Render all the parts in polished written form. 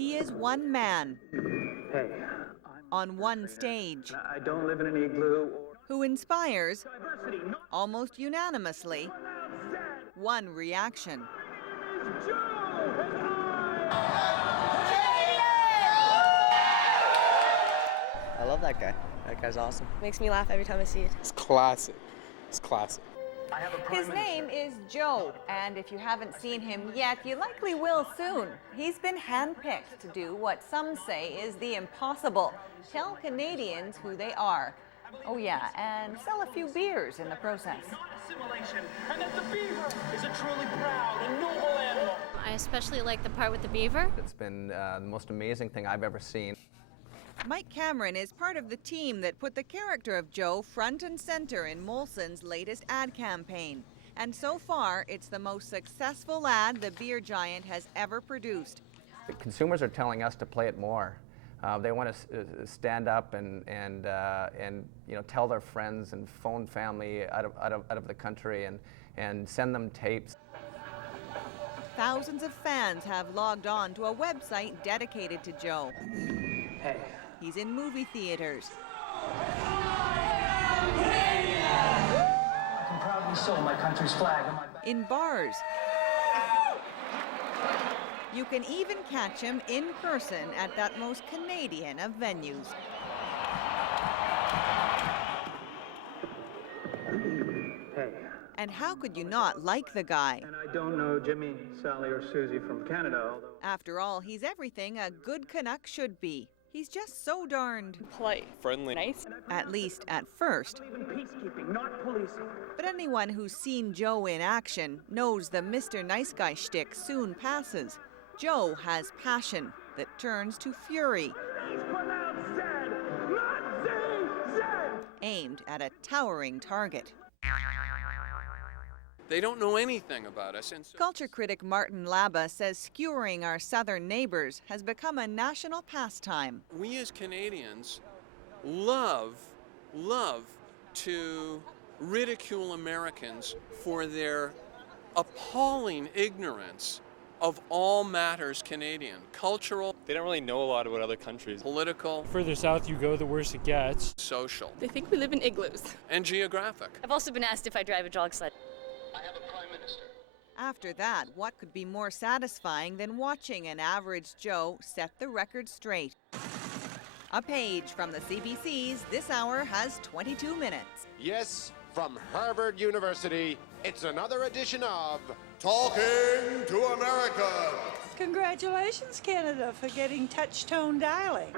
He is one man Hey, on one stage I don't live in an igloo. who inspires, almost unanimously, one reaction. I love that guy. That guy's awesome. Makes me laugh every time I see it. It's classic. It's classic. His name is Joe, and if you haven't seen him yet, you likely will soon. He's been handpicked to do what some say is the impossible: tell Canadians who they are. Oh yeah, and sell a few beers in the process. And that the beaver is a truly proud and noble animal. I especially like the part with the beaver. It's been the most amazing thing I've ever seen. Mike Cameron is part of the team that put the character of Joe front and center in Molson's latest ad campaign. And so far, it's the most successful ad the beer giant has ever produced. The consumers are telling us to play it more. They want to stand up and tell their friends and phone family out of the country and send them tapes. Thousands of fans have logged on to a website dedicated to Joe. Hey. He's in movie theaters. I can proudly show my country's flag on my back. In bars. You can even catch him in person at that most Canadian of venues. Hey. And how could you not like the guy? And I don't know Jimmy, Sally, or Susie from Canada, although... After all, he's everything a good Canuck should be. He's just so darned Polite. Friendly. Nice. at least at first. I believe in peacekeeping, not policing. But anyone who's seen Joe in action knows the Mr. Nice Guy shtick soon passes. Joe has passion that turns to fury, aimed at a towering target. They don't know anything about us. And so Culture critic Martin Laba says skewering our southern neighbors has become a national pastime. we as Canadians love to ridicule Americans for their appalling ignorance of all matters Canadian, cultural, They don't really know a lot about other countries. political, Further south you go, the worse it gets. social, They think we live in igloos. and geographic. I've also been asked if I drive a dog sled. After that, what could be more satisfying than watching an average Joe set the record straight? A page from the CBC's This Hour Has 22 Minutes. Yes, from Harvard University, it's another edition of Talking to America. Congratulations, Canada, for getting touch-tone dialing.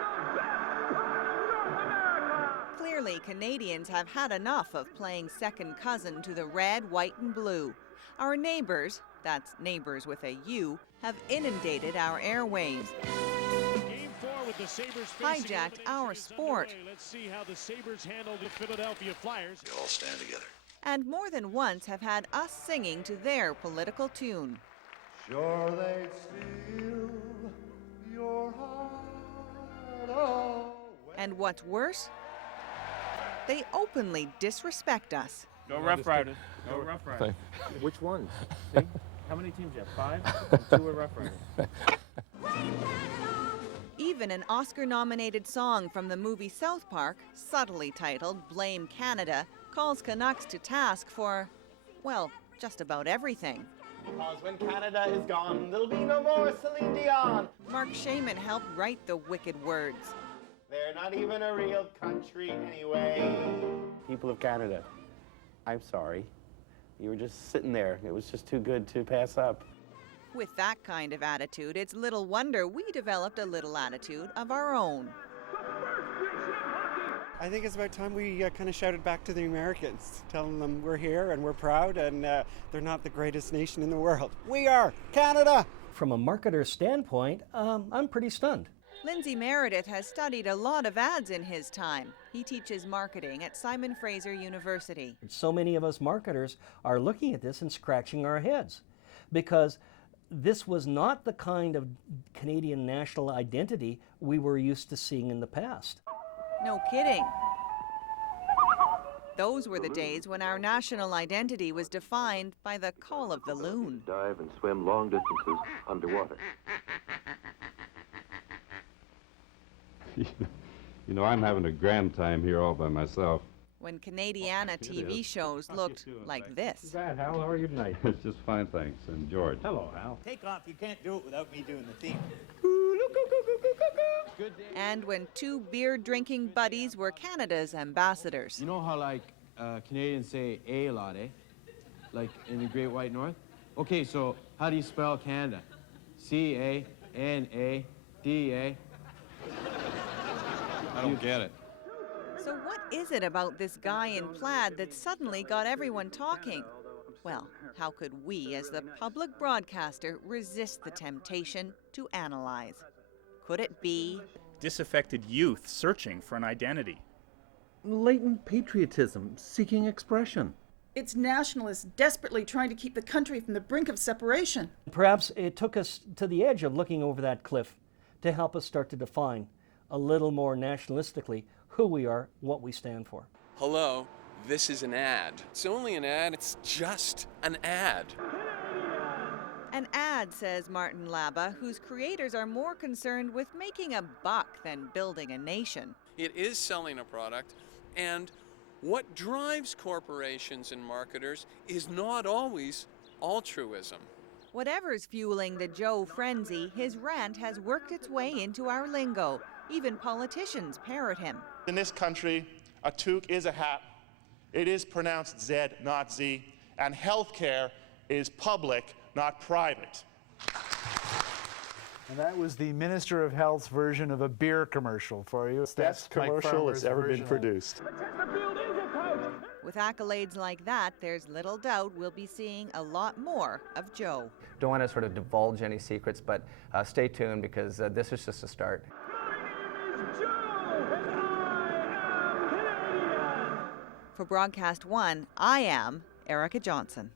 Clearly, Canadians have had enough of playing second cousin to the red, white, and blue. Our neighbors, that's neighbors with a U, have inundated our airwaves, Game 4 with the Sabres hijacked our sport, Let's see how the Sabres handle the Philadelphia Flyers. You all stand together. and more than once have had us singing to their political tune. Sure they'd steal your heart away. And what's worse, they openly disrespect us. Go Rough Riders. Go Rough Riders. Which ones? See? How many teams do you have? 5? And 2 are Rough Riders. Even an Oscar-nominated song from the movie South Park, subtly titled Blame Canada, calls Canucks to task for, well, just about everything. Because when Canada is gone, there'll be no more Celine Dion. Mark Shaman helped write the wicked words. They're not even a real country anyway. People of Canada, I'm sorry. You were just sitting there. It was just too good to pass up. With that kind of attitude, it's little wonder we developed a little attitude of our own. I think it's about time we kind of shouted back to the Americans, telling them we're here and we're proud and they're not the greatest nation in the world. We are Canada! From a marketer's standpoint, I'm pretty stunned. Lindsay Meredith has studied a lot of ads in his time. He teaches marketing at Simon Fraser University. So many of us marketers are looking at this and scratching our heads because this was not the kind of Canadian national identity we were used to seeing in the past. No kidding. Those were the days when our national identity was defined by the call of the loon. Dive and swim long distances underwater. You know, I'm having a grand time here all by myself. When Canadiana TV shows looked like this. Bad, Hal. How are you tonight? It's just fine, thanks. And George. Hello, Hal. Take off. You can't do it without me doing the theme. And when two beer-drinking buddies were Canada's ambassadors. You know how, like, Canadians say A a lot, eh? Like in the Great White North? Okay, so how do you spell Canada? C-A-N-A-D-A. I don't get it. So what is it about this guy in plaid that suddenly got everyone talking? Well, how could we, as the public broadcaster, resist the temptation to analyze? Could it be disaffected youth searching for an identity? Latent patriotism seeking expression. It's nationalists desperately trying to keep the country from the brink of separation. Perhaps it took us to the edge of looking over that cliff to help us start to define a little more nationalistically who we are, what we stand for. Hello, this is an ad. It's only an ad, it's just an ad. an ad, says Martin Laba, whose creators are more concerned with making a buck than building a nation. It is selling a product, and what drives corporations and marketers is not always altruism. Whatever's fueling the Joe frenzy, his rant has worked its way into our lingo. Even politicians parrot him. In this country, a toque is a hat. It is pronounced Z, not Z. And healthcare is public, not private. And that was the Minister of Health's version of a beer commercial for you. Best commercial that's ever been produced. With accolades like that, there's little doubt we'll be seeing a lot more of Joe. Don't want to sort of divulge any secrets, but stay tuned because this is just a start. For Broadcast One, I am Erica Johnson.